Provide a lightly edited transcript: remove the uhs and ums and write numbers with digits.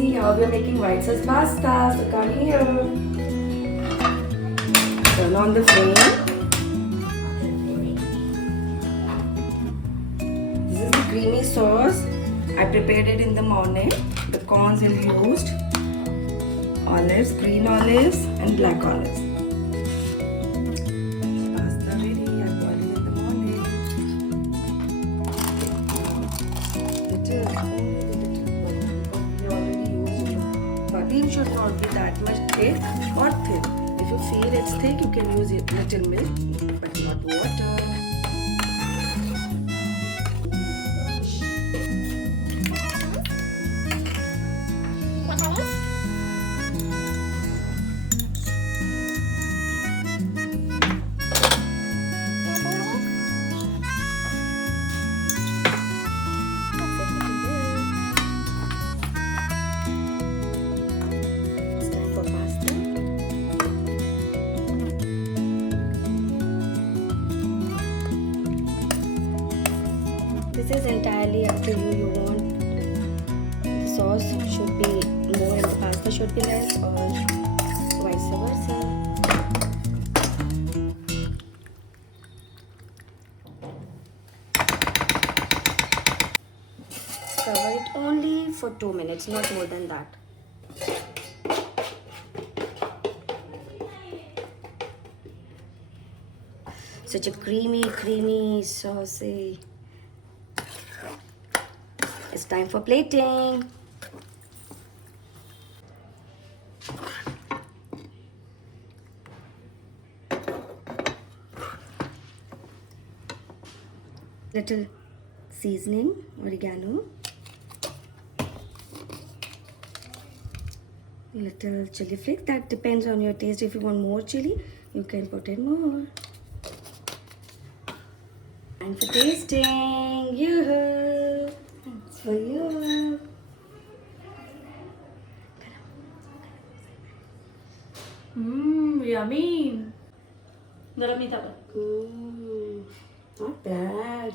see how we are making white sauce pasta. So come here. Turn on the flame. This is the creamy sauce. I prepared it in the morning. The corns will be used. Olives, green olives and black olives. Pasta ready. I boiled it in the morning. Little, only the little. We already used it. Butter should not be that much thick or thin. If you feel it's thick, you can use it little milk, but not water. This is entirely up to you. You want the sauce should be more and the pasta should be less, or vice versa. Cover it only for 2 minutes, not more than that. Such a creamy, saucy. It's time for plating. Little seasoning, oregano. Little chili flakes. That depends on your taste. If you want more chili, you can put in more. And for tasting, you. It's for you. Yummy. Not bad.